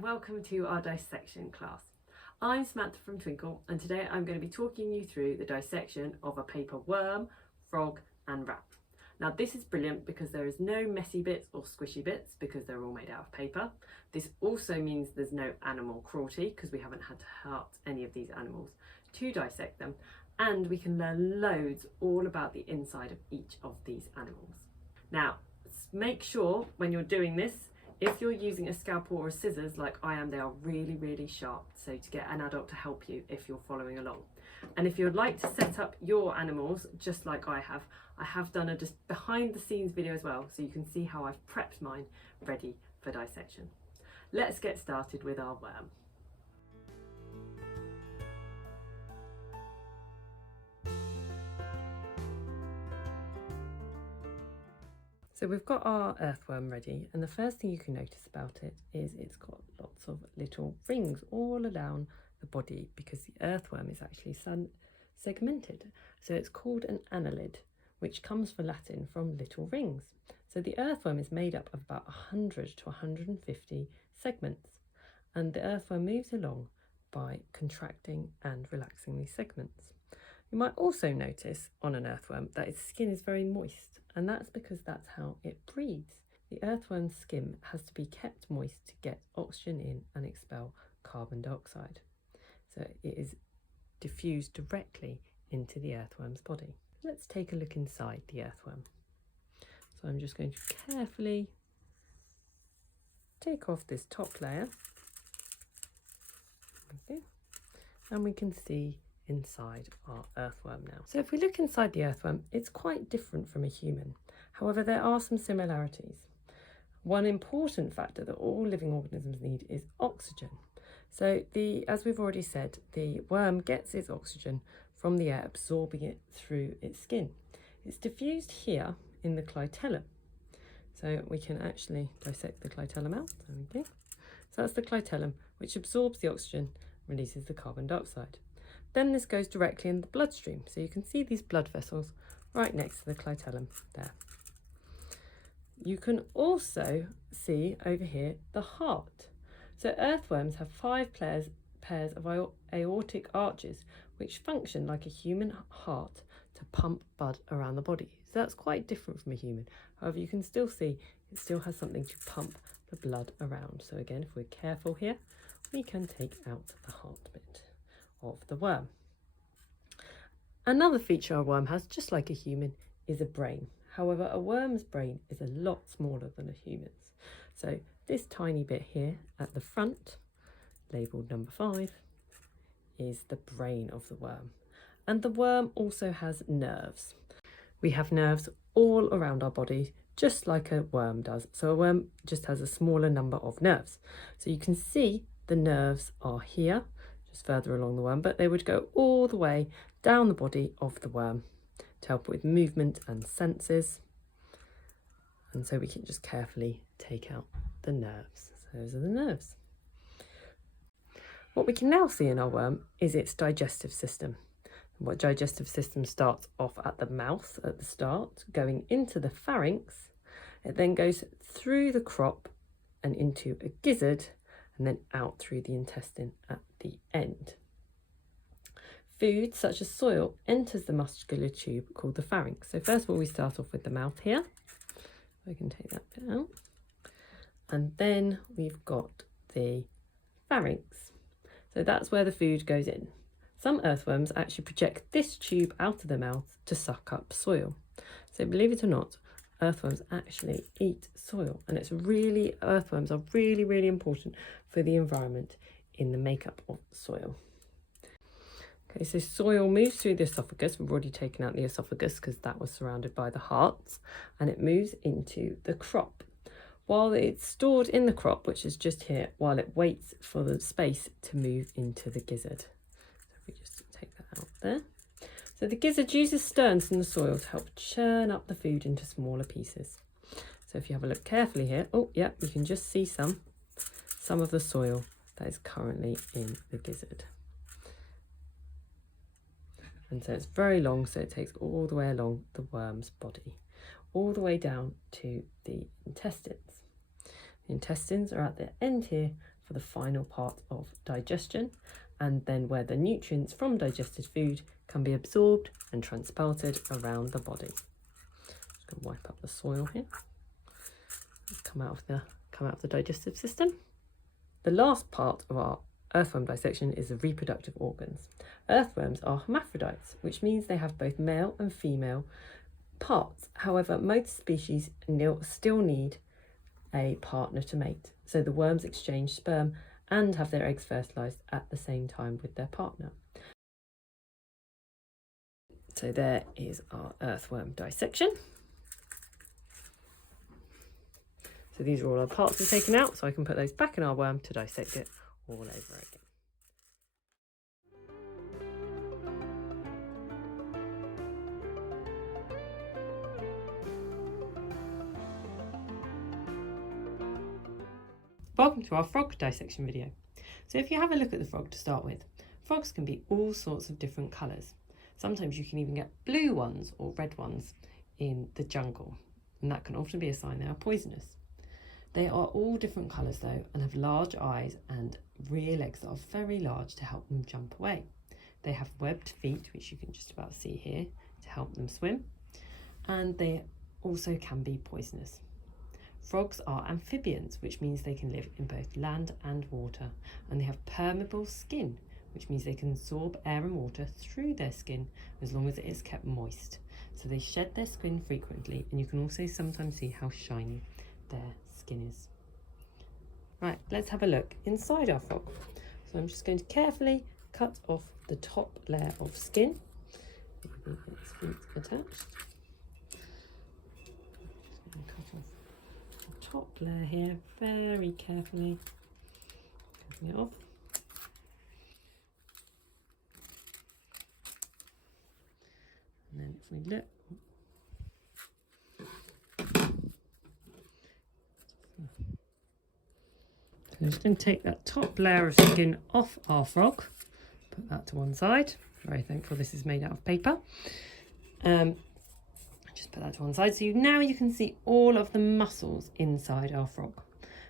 and welcome to our dissection class. I'm Samantha from Twinkl, and today I'm going to be talking you through the dissection of a paper worm, frog and rat. Now this is brilliant because there is no messy bits or squishy bits because they're all made out of paper. This also means there's no animal cruelty because we haven't had to hurt any of these animals to dissect them, and we can learn loads all about the inside of each of these animals. Now make sure when you're doing this, if you're using a scalpel or a scissors like I am, they are really sharp, so to get an adult to help you if you're following along. And if you'd like to set up your animals just like I have done a just behind the scenes video as well, so you can see how I've prepped mine ready for dissection. Let's get started with our worm. So we've got our earthworm ready, and the first thing you can notice about it is it's got lots of little rings all around the body because the earthworm is actually segmented. So it's called an annelid, which comes from Latin from little rings. So the earthworm is made up of about 100 to 150 segments, and the earthworm moves along by contracting and relaxing these segments. You might also notice on an earthworm that its skin is very moist, and that's because that's how it breathes. The earthworm's skin has to be kept moist to get oxygen in and expel carbon dioxide. So it is diffused directly into the earthworm's body. Let's take a look inside the earthworm. So I'm just going to carefully take off this top layer. Okay. And we can see inside our earthworm now. So if we look inside the earthworm, it's quite different from a human. However, there are some similarities. One important factor that all living organisms need is oxygen. So as we've already said, the worm gets its oxygen from the air, absorbing it through its skin. It's diffused here in the clitellum. So we can actually dissect the clitellum out. There we go. So that's the clitellum, which absorbs the oxygen, releases the carbon dioxide. Then this goes directly in the bloodstream. So you can see these blood vessels right next to the clitellum there. You can also see over here the heart. So earthworms have 5 pairs of aortic arches, which function like a human heart to pump blood around the body. So that's quite different from a human. However, you can still see it still has something to pump the blood around. So again, if we're careful here, we can take out the heart bit of the worm. Another feature a worm has, just like a human, is a brain. However, a worm's brain is a lot smaller than a human's. So this tiny bit here at the front, labelled number 5, is the brain of the worm. And the worm also has nerves. We have nerves all around our body, just like a worm does. So a worm just has a smaller number of nerves. So you can see the nerves are here, just further along the worm, but they would go all the way down the body of the worm to help with movement and senses. And so we can just carefully take out the nerves. So those are the nerves. What we can now see in our worm is its digestive system. What digestive system starts off at the mouth at the start, going into the pharynx. It then goes through the crop and into a gizzard, and then out through the intestine at the end. Food such as soil enters the muscular tube called the pharynx. So first of all, we start off with the mouth here. I can take that bit out. And then we've got the pharynx. So that's where the food goes in. Some earthworms actually project this tube out of the mouth to suck up soil. So believe it or not, earthworms actually eat soil, and earthworms are really important for the environment in the makeup of soil. Okay, so soil moves through the esophagus. We've already taken out the esophagus because that was surrounded by the heart, and it moves into the crop. While it's stored in the crop, which is just here, while it waits for the space to move into the gizzard. So if we just take that out there. So the gizzard uses sterns in the soil to help churn up the food into smaller pieces. So if you have a look carefully here, oh yeah, you can just see some of the soil that is currently in the gizzard. And so it's very long, so it takes all the way along the worm's body, all the way down to the intestines. The intestines are at the end here for the final part of digestion, and then where the nutrients from digested food can be absorbed and transported around the body. Just going to wipe up the soil here. Come out of the digestive system. The last part of our earthworm dissection is the reproductive organs. Earthworms are hermaphrodites, which means they have both male and female parts. However, most species still need a partner to mate, so the worms exchange sperm and have their eggs fertilised at the same time with their partner. So there is our earthworm dissection. So these are all our parts we've taken out, so I can put those back in our worm to dissect it all over again. Welcome to our frog dissection video. So if you have a look at the frog to start with, frogs can be all sorts of different colours. Sometimes you can even get blue ones or red ones in the jungle, and that can often be a sign they are poisonous. They are all different colours though, and have large eyes and rear legs that are very large to help them jump away. They have webbed feet, which you can just about see here, to help them swim, and they also can be poisonous. Frogs are amphibians, which means they can live in both land and water, and they have permeable skin, which means they can absorb air and water through their skin as long as it is kept moist. So they shed their skin frequently, and you can also sometimes see how shiny their skin is. Right, let's have a look inside our frog. So I'm just going to carefully cut off the top layer of skin. Its feet attached. Just going to cut off the top layer here very carefully, cutting it off. And then if we look, so I'm just going to take that top layer of skin off our frog, put that to one side. Very thankful this is made out of paper. Just put that to one side. So now you can see all of the muscles inside our frog.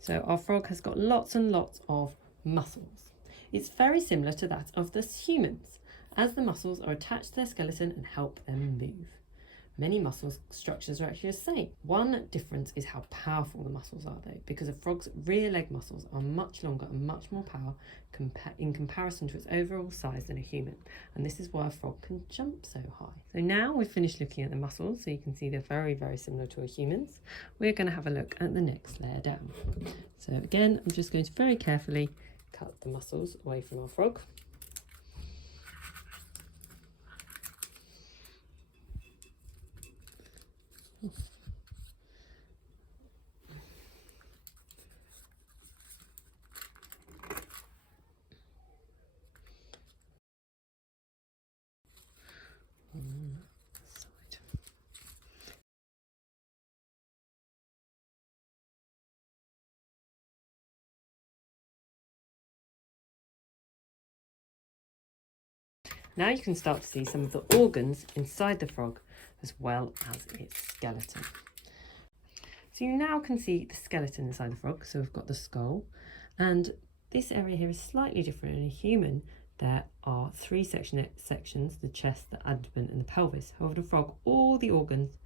So our frog has got lots and lots of muscles. It's very similar to that of the humans, as the muscles are attached to their skeleton and help them move. Many muscle structures are actually the same. One difference is how powerful the muscles are though, because a frog's rear leg muscles are much longer and much more power in comparison to its overall size than a human. And this is why a frog can jump so high. So now we've finished looking at the muscles, so you can see they're very, very similar to a human's. We're going to have a look at the next layer down. So again, I'm just going to very carefully cut the muscles away from our frog. Now you can start to see some of the organs inside the frog as well as its skeleton. So you now can see the skeleton inside the frog. So we've got the skull, and this area here is slightly different. In a human, there are three sections, the chest, the abdomen and the pelvis. However, the frog, all the organs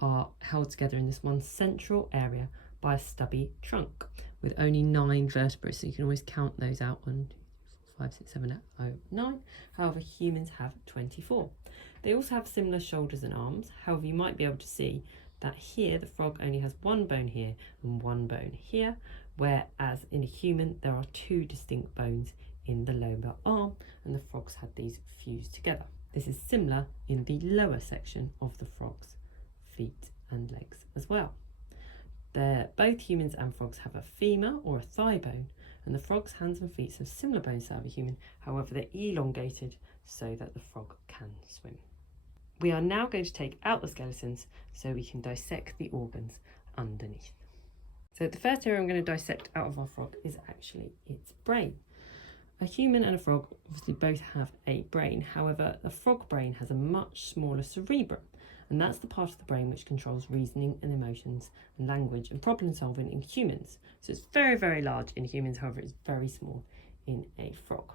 are held together in this one central area by a stubby trunk with only 9 vertebrae. So you can always count those out. 1, 2, 5, 6, 7, 8, 9. However, humans have 24. They also have similar shoulders and arms. However, you might be able to see that here the frog only has 1 bone here and 1 bone here, whereas in a human there are 2 distinct bones in the lower arm, and the frogs had these fused together. This is similar in the lower section of the frog's feet and legs as well. Both humans and frogs have a femur or a thigh bone, and the frog's hands and feet have similar bones to that of a human. However, they're elongated so that the frog can swim. We are now going to take out the skeletons so we can dissect the organs underneath. So the first area I'm going to dissect out of our frog is actually its brain. A human and a frog obviously both have a brain. However, the frog brain has a much smaller cerebrum, And that's the part of the brain which controls reasoning and emotions and language and problem solving in humans. So it's very, very large in humans, however, it's very small in a frog.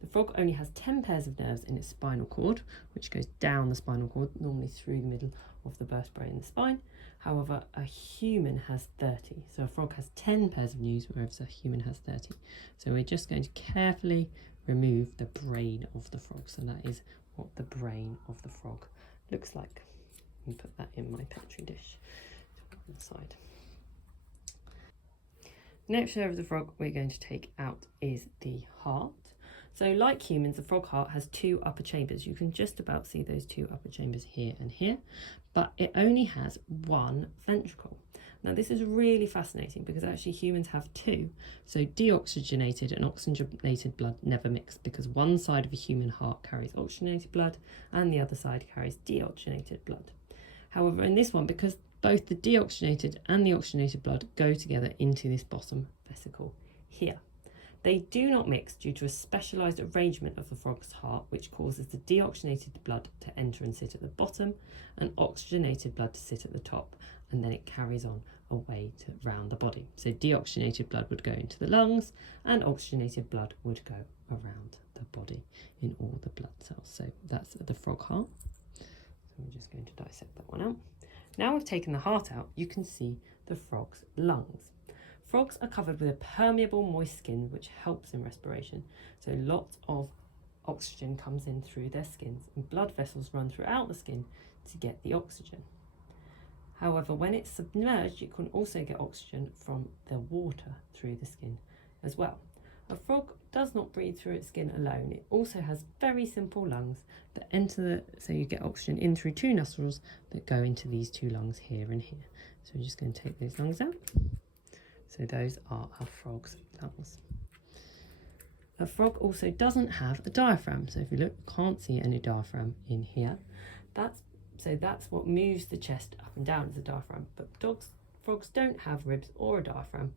The frog only has 10 pairs of nerves in its spinal cord, which goes down the spinal cord, normally through the middle of the vertebrae in the spine. However, a human has 30. So a frog has 10 pairs of nerves, whereas a human has 30. So we're just going to carefully remove the brain of the frog. So that is what the brain of the frog looks like. And put that in my petri dish on the side. The next share of the frog we're going to take out is the heart. So like humans, the frog heart has 2 upper chambers. You can just about see those 2 upper chambers here and here, but it only has 1 ventricle. Now this is really fascinating because actually humans have 2. So deoxygenated and oxygenated blood never mix because one side of a human heart carries oxygenated blood and the other side carries deoxygenated blood. However, in this one, because both the deoxygenated and the oxygenated blood go together into this bottom vesicle here. They do not mix due to a specialised arrangement of the frog's heart, which causes the deoxygenated blood to enter and sit at the bottom and oxygenated blood to sit at the top, and then it carries on away around the body. So deoxygenated blood would go into the lungs and oxygenated blood would go around the body in all the blood cells. So that's the frog heart. So we're just going to dissect that one out. Now we've taken the heart out, you can see the frog's lungs. Frogs are covered with a permeable moist skin which helps in respiration. So lots of oxygen comes in through their skins and blood vessels run throughout the skin to get the oxygen. However, when it's submerged, you can also get oxygen from the water through the skin as well. A frog does not breathe through its skin alone. It also has very simple lungs that enter so you get oxygen in through 2 nostrils that go into these 2 lungs here and here. So we're just going to take those lungs out. So those are our frog's lungs. A frog also doesn't have a diaphragm. So if you look, you can't see any diaphragm in here. That's what moves the chest up and down as a diaphragm. But frogs don't have ribs or a diaphragm,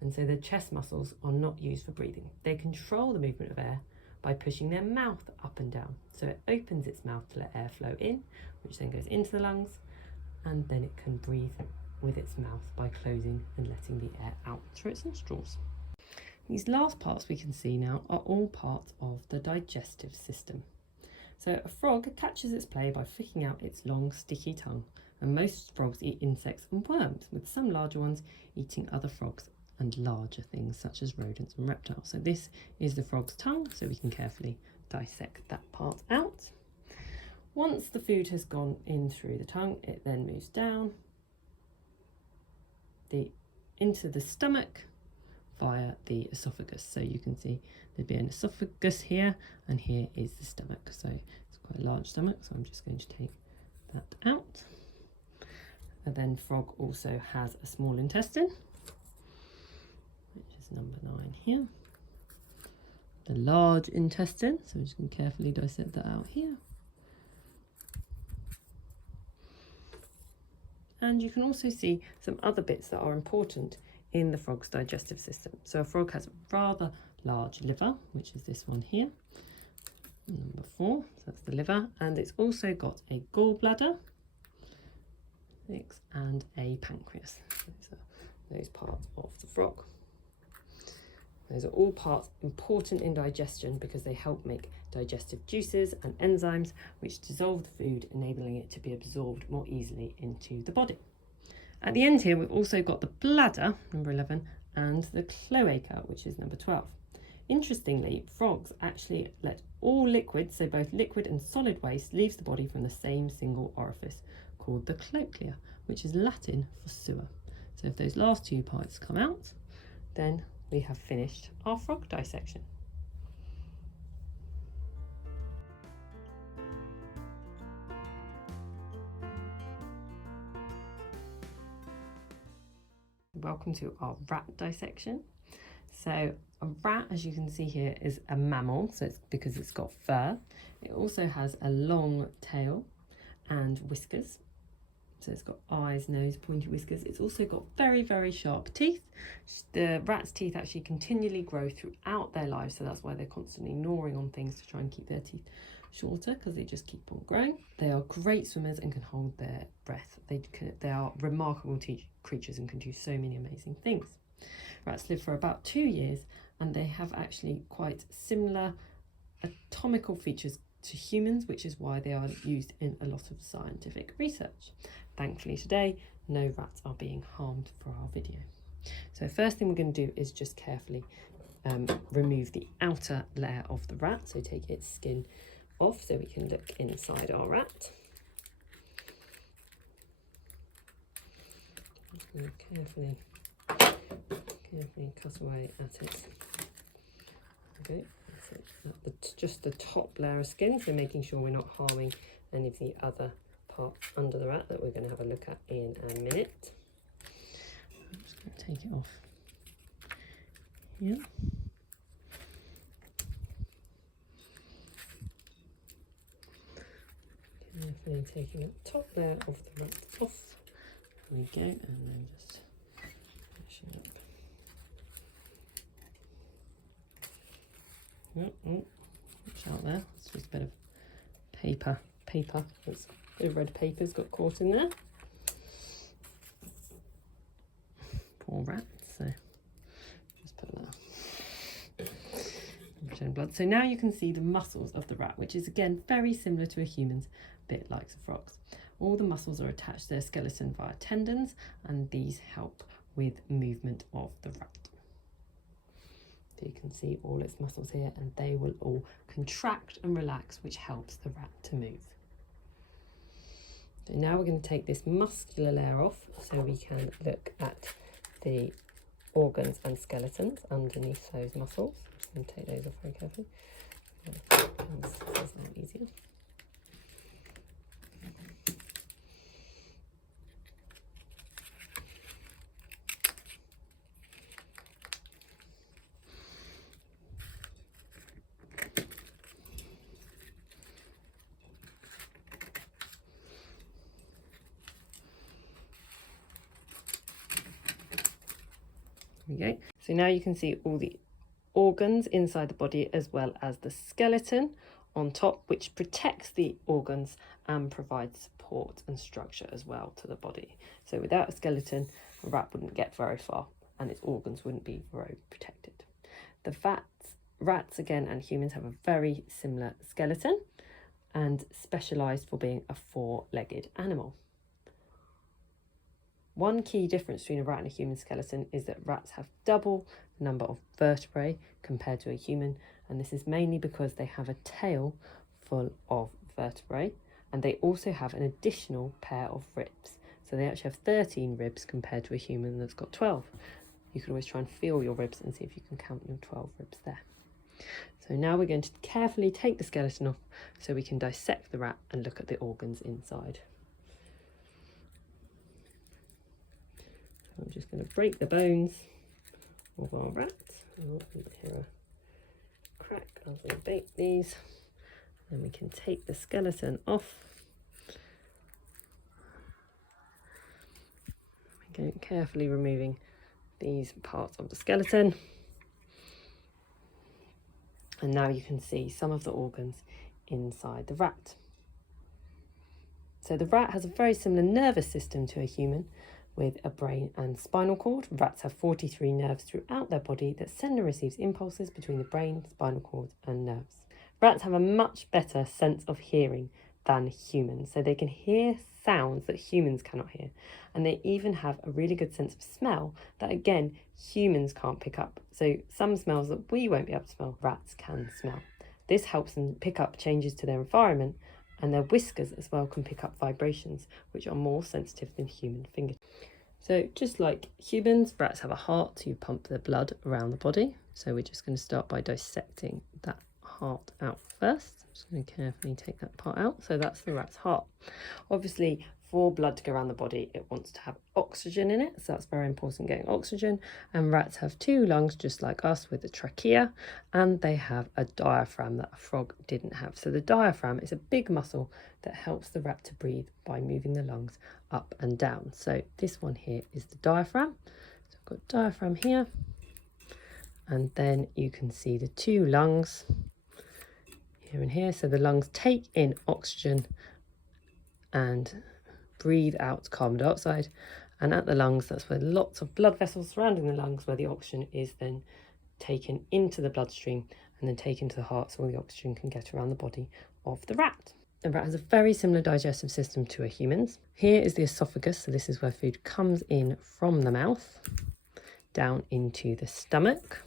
and so their chest muscles are not used for breathing. They control the movement of air by pushing their mouth up and down. So it opens its mouth to let air flow in, which then goes into the lungs, and then it can breathe with its mouth by closing and letting the air out through its nostrils. These last parts we can see now are all parts of the digestive system. So a frog catches its prey by flicking out its long sticky tongue, and most frogs eat insects and worms, with some larger ones eating other frogs and larger things such as rodents and reptiles. So this is the frog's tongue, so we can carefully dissect that part out. Once the food has gone in through the tongue, it then moves down into the stomach via the esophagus. So you can see there'd be an esophagus here, and here is the stomach. So it's quite a large stomach, so I'm just going to take that out. And then frog also has a small intestine, which is number 9 here. The large intestine, so we're just going to carefully dissect that out here. And you can also see some other bits that are important in the frog's digestive system. So a frog has a rather large liver, which is this one here, number 4, so that's the liver, and it's also got a gallbladder, 6, and a pancreas. Those are those parts of the frog. Those are all parts important in digestion because they help make digestive juices and enzymes which dissolve the food, enabling it to be absorbed more easily into the body. At the end here, we've also got the bladder, number 11, and the cloaca, which is number 12. Interestingly, frogs actually let all liquid, so both liquid and solid waste, leaves the body from the same single orifice called the cochlea, which is Latin for sewer. So if those last 2 parts come out, then we have finished our frog dissection. Welcome to our rat dissection. So a rat, as you can see here, is a mammal, so it's because it's got fur. It also has a long tail and whiskers. So it's got eyes, nose, pointy whiskers. It's also got very, very sharp teeth. The rat's teeth actually continually grow throughout their lives, so that's why they're constantly gnawing on things to try and keep their teeth shorter, because they just keep on growing. They are great swimmers and can hold their breath. They are remarkable creatures and can do so many amazing things. Rats live for about 2 years, and they have actually quite similar anatomical features to humans, which is why they are used in a lot of scientific research. Thankfully today, no rats are being harmed for our video. So first thing we're going to do is just carefully remove the outer layer of the rat. So take its skin off so we can look inside our rat. Just going to carefully cut away at it. Okay, just the top layer of skin, so making sure we're not harming any of the other parts under the rat that we're going to have a look at in a minute. I'm just going to take it off here. Carefully taking the top layer of the rat off. There we go, and then just pushing up. Watch out there, it's just a bit of paper. It's a bit of red paper's got caught in there. Poor rat, so just put that. Blood. So now you can see the muscles of the rat, which is again very similar to a human's, a bit like a frog's. All the muscles are attached to their skeleton via tendons, and these help with movement of the rat. So you can see all its muscles here, and they will all contract and relax, which helps the rat to move. So now we're going to take this muscular layer off so we can look at the organs and skeletons underneath those muscles. I'm going to take those off very carefully. This is a lot easier. There we go. So now you can see all the organs inside the body as well as the skeleton on top, which protects the organs and provides support and structure as well to the body. So without a skeleton, a rat wouldn't get very far and its organs wouldn't be very protected. The rats again and humans have a very similar skeleton and specialised for being a four-legged animal. One key difference between a rat and a human skeleton is that rats have double the number of vertebrae compared to a human, and this is mainly because they have a tail full of vertebrae, and they also have an additional pair of ribs. So they actually have 13 ribs compared to a human that's got 12. You can always try and feel your ribs and see if you can count your 12 ribs there. So now we're going to carefully take the skeleton off so we can dissect the rat and look at the organs inside. I'm just going to break the bones of our rat. Oh, hear a crack as we bake these. Then we can take the skeleton off. Again, carefully removing these parts of the skeleton. And now you can see some of the organs inside the rat. So the rat has a very similar nervous system to a human, with a brain and spinal cord. Rats have 43 nerves throughout their body that send and receives impulses between the brain, spinal cord and nerves. Rats have a much better sense of hearing than humans, so they can hear sounds that humans cannot hear, and they even have a really good sense of smell that again humans can't pick up. So some smells that we won't be able to smell, rats can smell. This helps them pick up changes to their environment, and their whiskers as well can pick up vibrations, which are more sensitive than human fingers. So just like humans, rats have a heart to pump their blood around the body. So we're just going to start by dissecting that heart out first. I'm Just going to carefully take that part out. So that's the rat's heart. Obviously, for blood to go around the body, it wants to have oxygen in it. So that's very important, getting oxygen. And rats have 2 lungs, just like us, with a trachea. And they have a diaphragm that a frog didn't have. So the diaphragm is a big muscle that helps the rat to breathe by moving the lungs up and down. So this one here is the diaphragm. So I've got diaphragm here. And then you can see the 2 lungs here and here. So the lungs take in oxygen and breathe out carbon dioxide, and at the lungs, that's where lots of blood vessels surrounding the lungs, where the oxygen is then taken into the bloodstream and then taken to the heart, so all the oxygen can get around the body of the rat. The rat has a very similar digestive system to a human's. Here is the esophagus, so this is where food comes in from the mouth down into the stomach.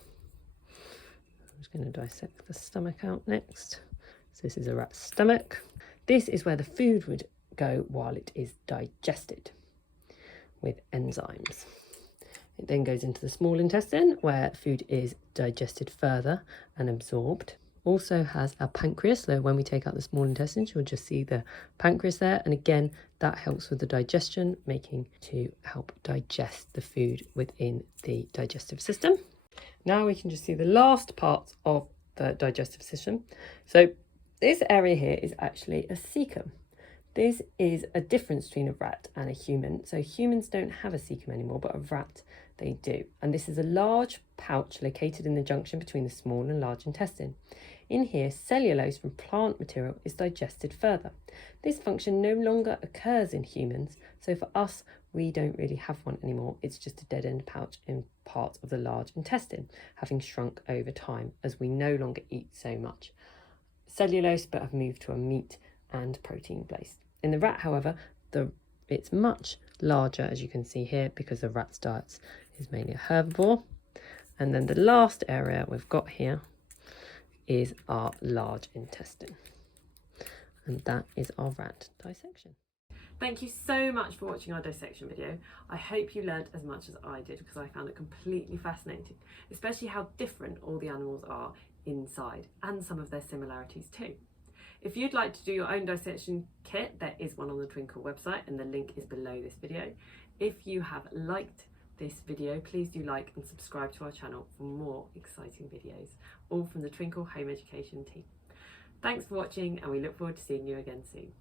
I'm just going to dissect the stomach out next. So this is a rat's stomach. This is where the food would go while it is digested with enzymes. It then goes into the small intestine where food is digested further and absorbed. Also has a pancreas, so when we take out the small intestines, you'll just see the pancreas there, and again that helps with the digestion, making to help digest the food within the digestive system. Now we can just see the last part of the digestive system. So this area here is actually a cecum. This is a difference between a rat and a human. So humans don't have a cecum anymore, but a rat, they do. And this is a large pouch located in the junction between the small and large intestine. In here, cellulose from plant material is digested further. This function no longer occurs in humans. So for us, we don't really have one anymore. It's just a dead end pouch in part of the large intestine, having shrunk over time as we no longer eat so much cellulose, but have moved to a meat and protein base. In the rat, however, it's much larger, as you can see here, because the rat's diet is mainly a herbivore. And then the last area we've got here is our large intestine. And that is our rat dissection. Thank you so much for watching our dissection video. I hope you learned as much as I did, because I found it completely fascinating, especially how different all the animals are inside and some of their similarities too. If you'd like to do your own dissection kit, there is one on the Twinkl website and the link is below this video. If you have liked this video, please do like and subscribe to our channel for more exciting videos, all from the Twinkl Home Education team. Thanks for watching, and we look forward to seeing you again soon.